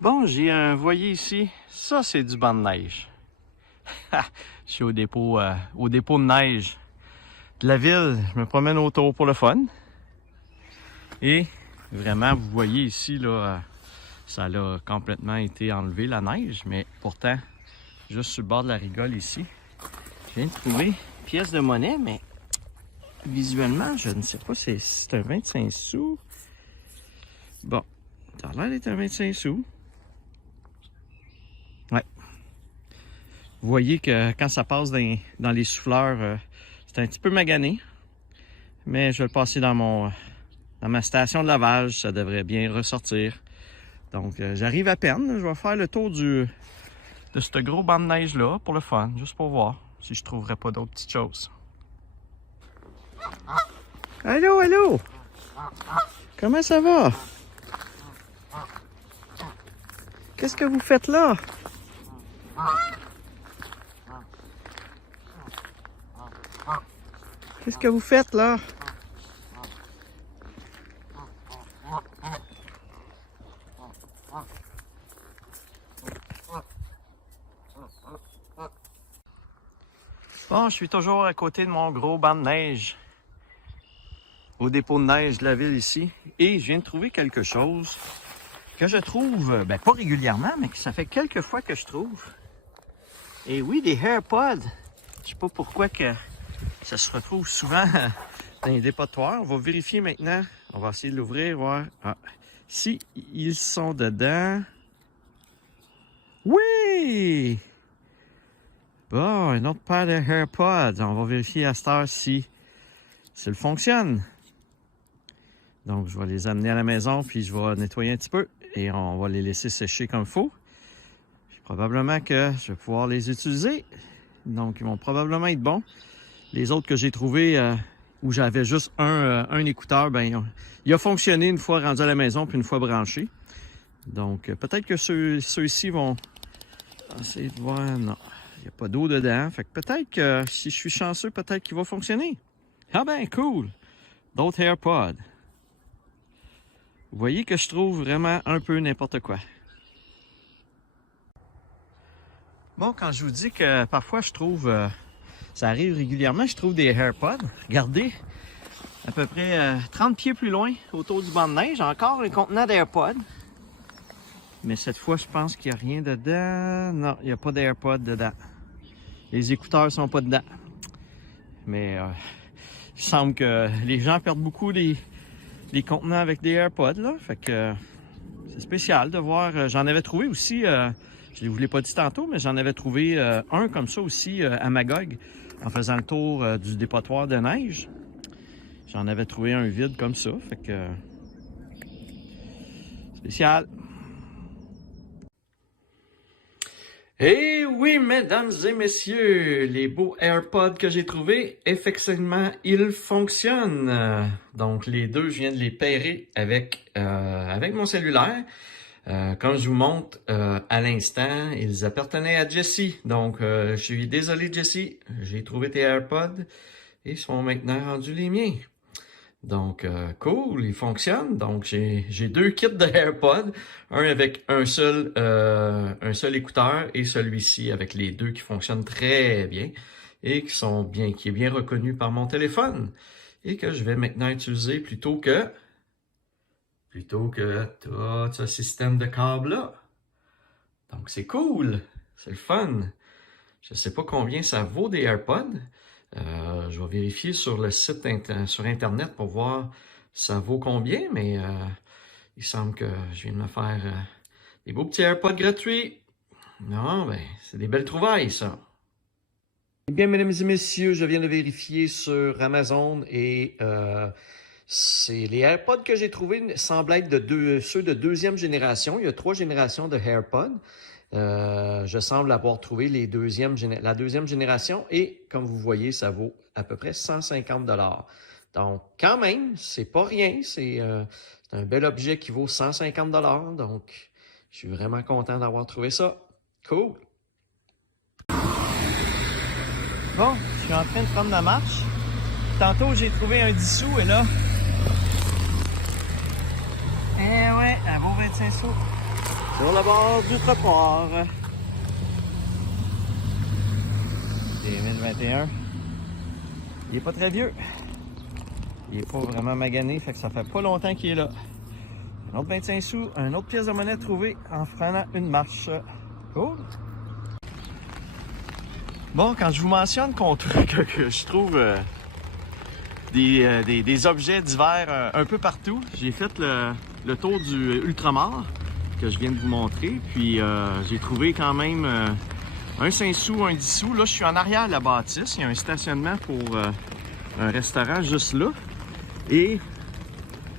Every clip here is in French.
Bon, j'ai un voilier ici. Ça, c'est du banc de neige. Je suis au dépôt de neige de la ville. Je me promène autour pour le fun. Et vraiment, vous voyez ici, là, ça a complètement été enlevé, la neige. Mais pourtant, juste sur le bord de la rigole ici, je viens de trouver une pièce de monnaie, mais visuellement, je ne sais pas si c'est un 25 sous. Bon, ça a l'air d'être un 25 sous. Ouais. Vous voyez que quand ça passe dans les souffleurs, c'est un petit peu magané. Mais je vais le passer dans ma station de lavage. Ça devrait bien ressortir. Donc, j'arrive à peine. Je vais faire le tour de ce gros banc de neige-là pour le fun. Juste pour voir si je trouverais pas d'autres petites choses. Allô, allô! Comment ça va? Qu'est-ce que vous faites là? Qu'est-ce que vous faites là? Bon, je suis toujours à côté de mon gros banc de neige. Au dépôt de neige de la ville ici. Et je viens de trouver quelque chose que je trouve, pas régulièrement, mais que ça fait quelques fois que je trouve. Et oui, des AirPods. Je sais pas pourquoi que ça se retrouve souvent dans les dépotoirs. On va vérifier maintenant. On va essayer de l'ouvrir, voir si ils sont dedans. Oui! Bon, un autre paire de AirPods. On va vérifier à cette heure si ça fonctionne. Donc, je vais les amener à la maison, puis je vais nettoyer un petit peu. Et on va les laisser sécher comme il faut. Puis probablement que je vais pouvoir les utiliser. Donc, ils vont probablement être bons. Les autres que j'ai trouvés où j'avais juste un écouteur, il a fonctionné une fois rendu à la maison, puis une fois branché. Donc, peut-être que ceux-ci vont essayer de voir. Non, il n'y a pas d'eau dedans. Fait que peut-être que si je suis chanceux, peut-être qu'il va fonctionner. Ah ben, cool! D'autres AirPods. Vous voyez que je trouve vraiment un peu n'importe quoi. Bon, quand je vous dis que parfois je trouve, ça arrive régulièrement, je trouve des AirPods. Regardez, à peu près 30 pieds plus loin, autour du banc de neige, encore un contenant d'AirPods. Mais cette fois, je pense qu'il n'y a rien dedans. Non, il n'y a pas d'AirPods dedans. Les écouteurs sont pas dedans. Mais il semble que les gens perdent beaucoup les contenants avec des AirPods, là. Fait que c'est spécial de voir. J'en avais trouvé aussi, je ne vous l'ai pas dit tantôt, mais j'en avais trouvé un comme ça aussi à Magog, en faisant le tour du dépotoir de neige. J'en avais trouvé un vide comme ça, fait que spécial. Eh oui, mesdames et messieurs, les beaux AirPods que j'ai trouvés, effectivement, ils fonctionnent. Donc, les deux, je viens de les pairer avec mon cellulaire. Comme je vous montre à l'instant, ils appartenaient à Jessie. Donc, je suis désolé, Jessie, j'ai trouvé tes AirPods et ils sont maintenant rendus les miens. Donc, cool, ils fonctionnent. Donc, j'ai deux kits de AirPods, un avec un seul écouteur et celui-ci avec les deux qui fonctionnent très bien et qui est bien reconnu par mon téléphone et que je vais maintenant utiliser plutôt que tout ce système de câbles-là. Donc, c'est cool, c'est le fun. Je ne sais pas combien ça vaut des AirPods. Je vais vérifier sur le site sur Internet pour voir ça vaut combien, mais il semble que je viens de me faire des beaux petits AirPods gratuits. Non, c'est des belles trouvailles, ça. Eh bien, mesdames et messieurs, je viens de vérifier sur Amazon et c'est les AirPods que j'ai trouvés semblent être ceux de deuxième génération. Il y a 3 générations de AirPods. Je semble avoir trouvé la deuxième génération et comme vous voyez, ça vaut à peu près 150 $. Donc, quand même, c'est pas rien. C'est un bel objet qui vaut 150 $. Donc, je suis vraiment content d'avoir trouvé ça. Cool! Bon, je suis en train de prendre ma marche. Tantôt, j'ai trouvé un 10 sous et là... Eh ouais, elle vaut 25 sous. Sur le bord du trottoir. 2021. Il est pas très vieux. Il est pas vraiment magané, fait que ça fait pas longtemps qu'il est là. Un autre 25 sous, une autre pièce de monnaie trouvée en prenant une marche. Cool. Bon, quand je vous mentionne que je trouve des objets divers un peu partout, j'ai fait le tour du Ultramar que je viens de vous montrer, puis j'ai trouvé quand même un 5 sous, un 10 sous. Là, je suis en arrière de la bâtisse, il y a un stationnement pour un restaurant juste là, et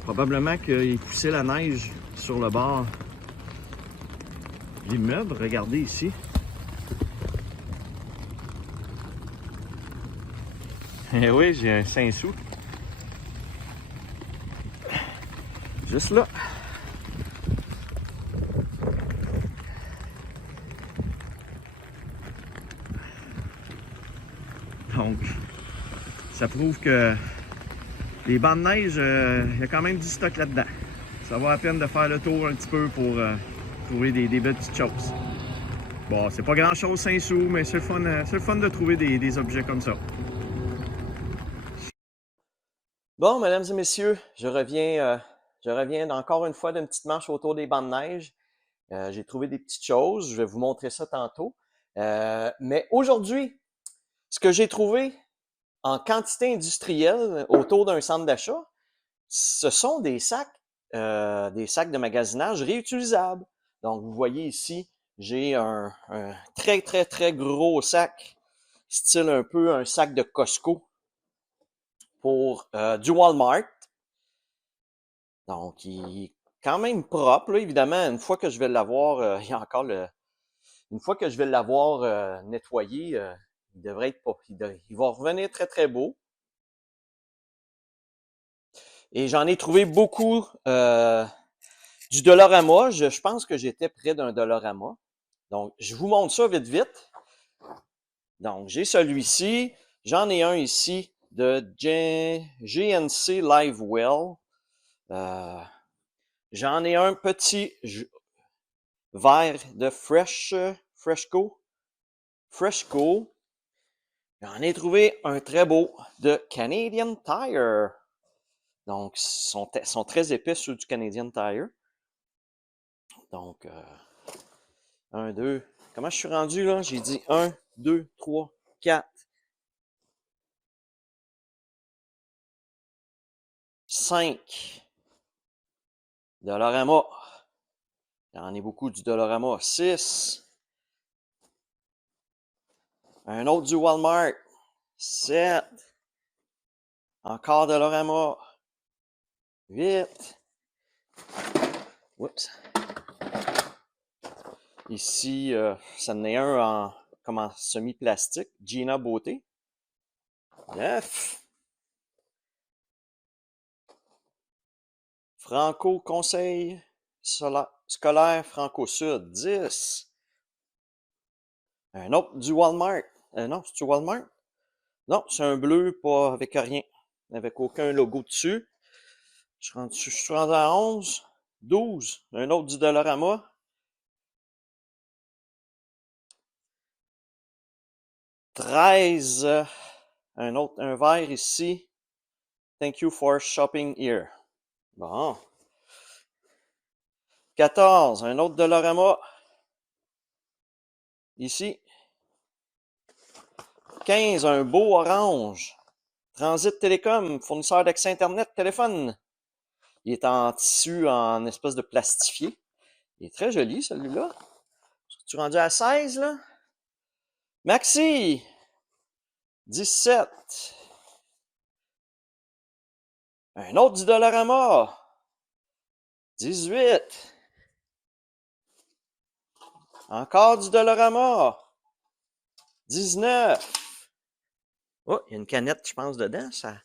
probablement qu'il poussait la neige sur le bord de l'immeuble. Regardez ici. Eh oui, j'ai un 5 sous. Juste là. Donc, ça prouve que les bancs de neige, il y a quand même du stock là-dedans. Ça vaut la peine de faire le tour un petit peu pour trouver des belles petites choses. Bon, c'est pas grand-chose, 5 sous, mais c'est le fun de trouver des objets comme ça. Bon, mesdames et messieurs, je reviens encore une fois d'une petite marche autour des bancs de neige. J'ai trouvé des petites choses, je vais vous montrer ça tantôt. Mais aujourd'hui, ce que j'ai trouvé en quantité industrielle autour d'un centre d'achat, ce sont des sacs de magasinage réutilisables. Donc, vous voyez ici, j'ai un très, très, très gros sac, style un peu un sac de Costco pour du Walmart. Donc, il est quand même propre, là, évidemment. Une fois que je vais l'avoir, il y a encore une fois que je vais l'avoir nettoyé, il devrait être pas. Il va revenir très, très beau. Et j'en ai trouvé beaucoup du Dollarama. Je pense que j'étais près d'un Dollarama. Donc, je vous montre ça vite, vite. Donc, j'ai celui-ci. J'en ai un ici de GNC Livewell. J'en ai un petit verre de Freshco. J'en ai trouvé un très beau de Canadian Tire. Donc, sont très épais ceux du Canadian Tire. Donc, 1, 2. Comment je suis rendu là? J'ai dit 1, 2, 3, 4, 5. Dollarama. J'en ai beaucoup du Dollarama. 6. Un autre du Walmart. 7. Encore Dollarama. 8. Oups. Ici, ça en est un en semi-plastique. Gina Beauté. 9. Franco Conseil scolaire Franco-Sud. 10. Un autre du Walmart. Non, c'est du Walmart? Non, c'est un bleu, pas avec rien. Avec aucun logo dessus. Je suis rendu à 11. 12. Un autre du Dollarama. 13. Un verre ici. Thank you for shopping here. Bon. 14. Un autre Dollarama. Ici. 15. Un beau orange. Transit Télécom, fournisseur d'accès Internet, téléphone. Il est en tissu, en espèce de plastifié. Il est très joli, celui-là. Tu es rendu à 16, là? Maxi! 17. Un autre du Dollarama. 18. Encore du Dollarama. 19. Oh, il y a une canette, je pense, dedans, ça.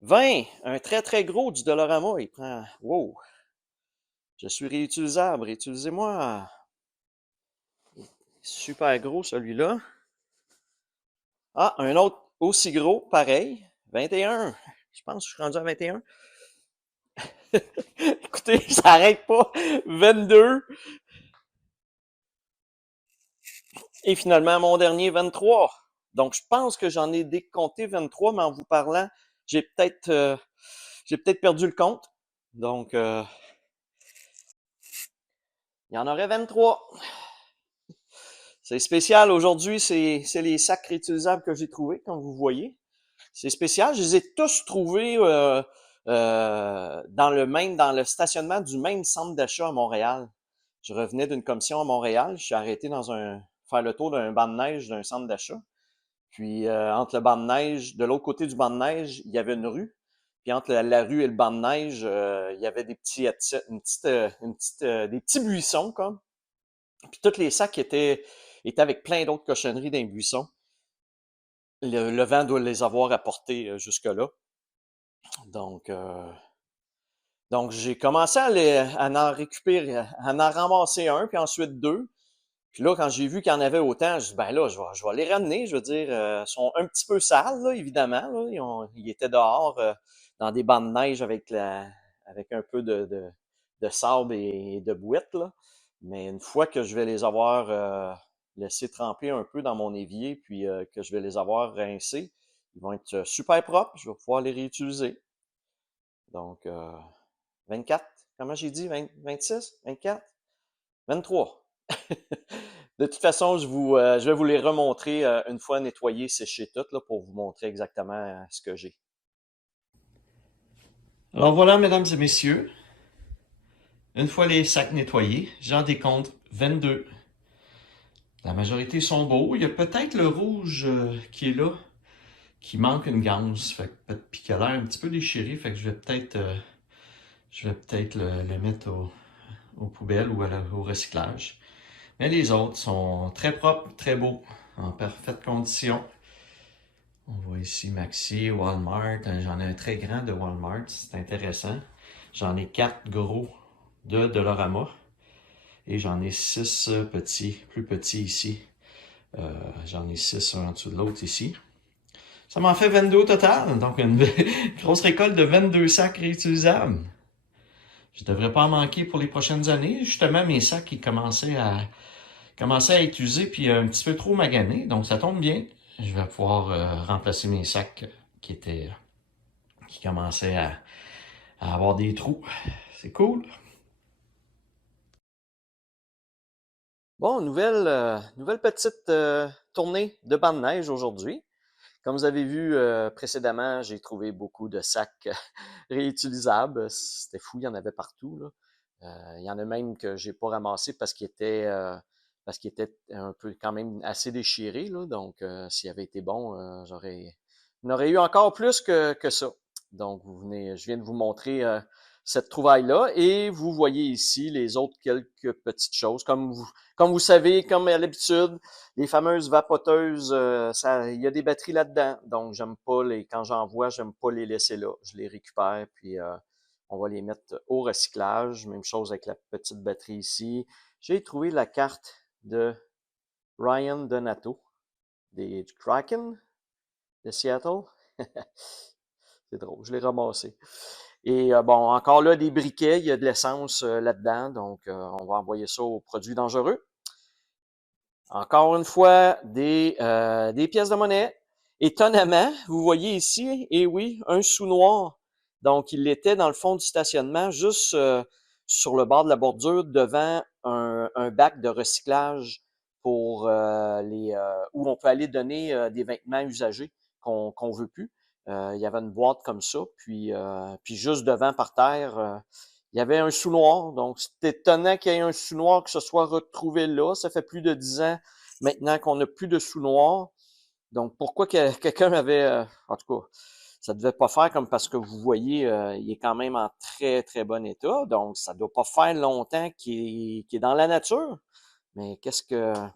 20. Un très, très gros du Dollarama. Il prend... Wow! Je suis réutilisable. Réutilisez-moi. Super gros, celui-là. Ah, un autre aussi gros, pareil. 21. Je pense que je suis rendu à 21. Écoutez, ça n'arrête pas. 22. Et finalement, mon dernier, 23. Donc, je pense que j'en ai décompté 23, mais en vous parlant, j'ai peut-être j'ai peut-être perdu le compte. Donc, il y en aurait 23. C'est spécial. Aujourd'hui, c'est les sacs réutilisables que j'ai trouvés, comme vous voyez. C'est spécial. Je les ai tous trouvés dans le stationnement du même centre d'achat à Montréal. Je revenais d'une commission à Montréal. Je suis arrêté faire le tour d'un banc de neige d'un centre d'achat. Puis entre le banc de neige, de l'autre côté du banc de neige, il y avait une rue. Puis entre la rue et le banc de neige, il y avait des des petits buissons comme. Puis tous les sacs étaient avec plein d'autres cochonneries dans les buissons. Le vent doit les avoir apportés jusque-là. Donc, euh, donc j'ai commencé à en récupérer, à en ramasser un, puis ensuite deux. Puis là, quand j'ai vu qu'il y en avait autant, je dis, ben là, je vais les ramener. Je veux dire, ils sont un petit peu sales, là, évidemment. Là. Ils étaient dehors dans des bancs de neige avec un peu de sable et de bouette, là. Mais une fois que je vais les avoir laissés tremper un peu dans mon évier, puis que je vais les avoir rincés, ils vont être super propres. Je vais pouvoir les réutiliser. Donc, 24, comment j'ai dit? 20, 26, 24, 23. De toute façon, je vais vous les remontrer une fois nettoyés, séchés toutes, là, pour vous montrer exactement ce que j'ai. Alors voilà, mesdames et messieurs, une fois les sacs nettoyés, j'en décompte 22. La majorité sont beaux. Il y a peut-être le rouge qui est là, qui manque une ganse, fait puis qui a l'air un petit peu déchiré, fait que je vais peut-être le mettre aux poubelles ou au recyclage. Mais les autres sont très propres, très beaux, en parfaite condition. On voit ici Maxi, Walmart. J'en ai un très grand de Walmart, c'est intéressant. J'en ai 4 gros de Dollarama et j'en ai 6 petits, plus petits ici. J'en ai 6 un en dessous de l'autre ici. Ça m'en fait 22 au total, donc une grosse récolte de 22 sacs réutilisables. Je ne devrais pas en manquer pour les prochaines années. Justement, mes sacs ils commençaient à être usés puis un petit peu trop maganés, donc ça tombe bien. Je vais pouvoir remplacer mes sacs qui commençaient à avoir des trous. C'est cool. Bon, nouvelle petite tournée de banc de neige aujourd'hui. Comme vous avez vu précédemment, j'ai trouvé beaucoup de sacs réutilisables. C'était fou, il y en avait partout, là. Il y en a même que j'ai pas ramassé parce qu'ils étaient un peu quand même assez déchirés, là. Donc, s'il avait été bon, j'en aurais eu encore plus que ça. Donc, je viens de vous montrer cette trouvaille-là et vous voyez ici les autres quelques petites choses. Comme vous savez, comme à l'habitude, les fameuses vapoteuses, il y a des batteries là-dedans. Donc, quand j'en vois, j'aime pas les laisser là. Je les récupère, puis on va les mettre au recyclage. Même chose avec la petite batterie ici. J'ai trouvé la carte de Ryan Donato, du Kraken de Seattle. C'est drôle, je l'ai ramassé. Et bon, encore là, des briquets, il y a de l'essence là-dedans, donc on va envoyer ça aux produits dangereux. Encore une fois, des pièces de monnaie. Étonnamment, vous voyez ici, et oui, un sous-noir. Donc, il était dans le fond du stationnement, juste sur le bord de la bordure, devant un bac de recyclage pour où on peut aller donner des vêtements usagés qu'on veut plus. Il y avait une boîte comme ça, puis juste devant par terre, il y avait un sous-noir. Donc, c'est étonnant qu'il y ait un sous-noir que ce soit retrouvé là. Ça fait plus de 10 ans maintenant qu'on n'a plus de sous-noir. Donc, pourquoi quelqu'un avait... en tout cas, ça ne devait pas faire comme parce que vous voyez, il est quand même en très, très bon état. Donc, ça ne doit pas faire longtemps qu'il est dans la nature. Mais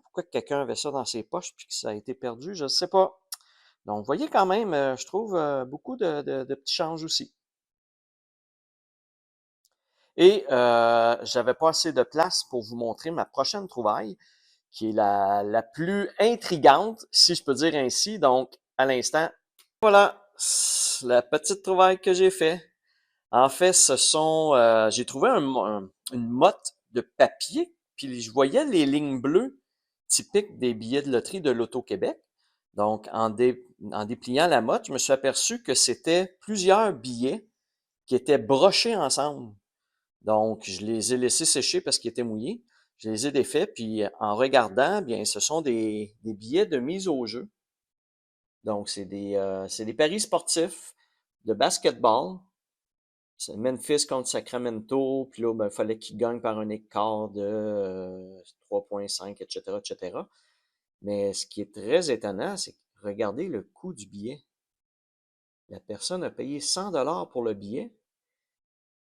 pourquoi quelqu'un avait ça dans ses poches puis que ça a été perdu, je ne sais pas. Donc, vous voyez quand même, je trouve beaucoup de petits changes aussi. Et j'avais pas assez de place pour vous montrer ma prochaine trouvaille, qui est la plus intrigante, si je peux dire ainsi. Donc, à l'instant, voilà la petite trouvaille que j'ai fait. En fait, j'ai trouvé une motte de papier, puis je voyais les lignes bleues typiques des billets de loterie de l'Auto-Québec. Donc, en dépliant la motte, je me suis aperçu que c'était plusieurs billets qui étaient brochés ensemble. Donc, je les ai laissés sécher parce qu'ils étaient mouillés. Je les ai défaits, puis en regardant, bien, ce sont des billets de mise au jeu. Donc, c'est des paris sportifs de basketball. C'est Memphis contre Sacramento, puis là, ben, il fallait qu'ils gagnent par un écart de 3,5, etc., etc. Mais ce qui est très étonnant, c'est que regardez le coût du billet. La personne a payé 100 dollars pour le billet,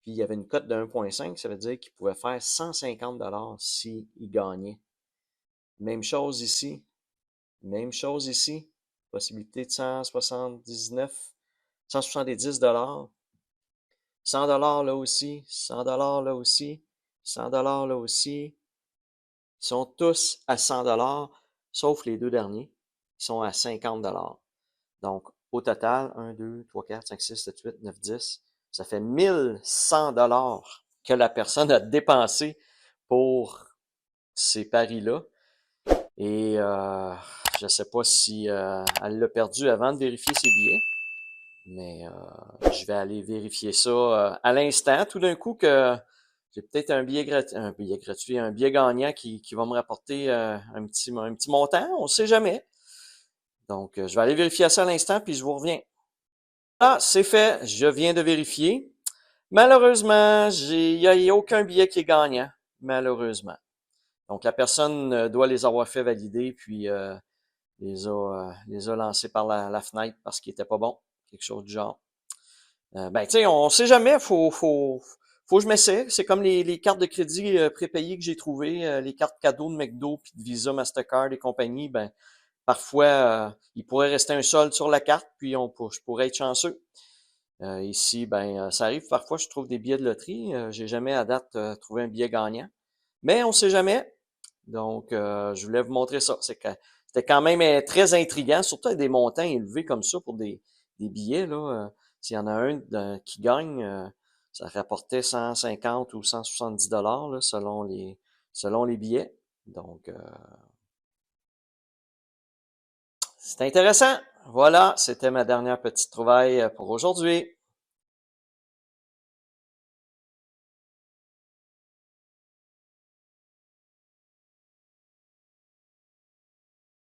puis il y avait une cote de 1,5, ça veut dire qu'il pouvait faire 150 dollars s'il gagnait. Même chose ici. Même chose ici. Possibilité de 179, 170 dollars. 100 dollars là aussi, 100 dollars là aussi, 100 dollars là aussi. Ils sont tous à 100 dollars, sauf les deux derniers. Ils sont à 50 dollars. Donc, au total, 1, 2, 3, 4, 5, 6, 7, 8, 9, 10. Ça fait 1100 dollars que la personne a dépensé pour ces paris-là. Et je ne sais pas si elle l'a perdu avant de vérifier ses billets, mais je vais aller vérifier ça à l'instant. Tout d'un coup que j'ai peut-être un billet gratuit, un billet gagnant qui va me rapporter un petit montant, on ne sait jamais. Donc, je vais aller vérifier ça à l'instant, puis je vous reviens. Ah, c'est fait, je viens de vérifier. Malheureusement, il n'y a aucun billet qui est gagnant, malheureusement. Donc, la personne doit les avoir fait valider, puis les a lancés par la fenêtre parce qu'ils étaient pas bons, quelque chose du genre. Ben, tu sais, on sait jamais, faut que je m'essaie. C'est comme les cartes de crédit prépayées que j'ai trouvées, les cartes cadeaux de McDo, puis de Visa, Mastercard et compagnie, ben, parfois, il pourrait rester un solde sur la carte, puis je pourrais être chanceux. Ici, ben, ça arrive parfois, je trouve des billets de loterie. J'ai jamais à date trouvé un billet gagnant. Mais on sait jamais. Donc, je voulais vous montrer ça. C'est que c'était quand même très intriguant, surtout avec des montants élevés comme ça pour des billets. Là, s'il y en a un qui gagne, ça rapportait 150 ou 170 dollars là, selon les billets. Donc, c'est intéressant. Voilà, c'était ma dernière petite trouvaille pour aujourd'hui.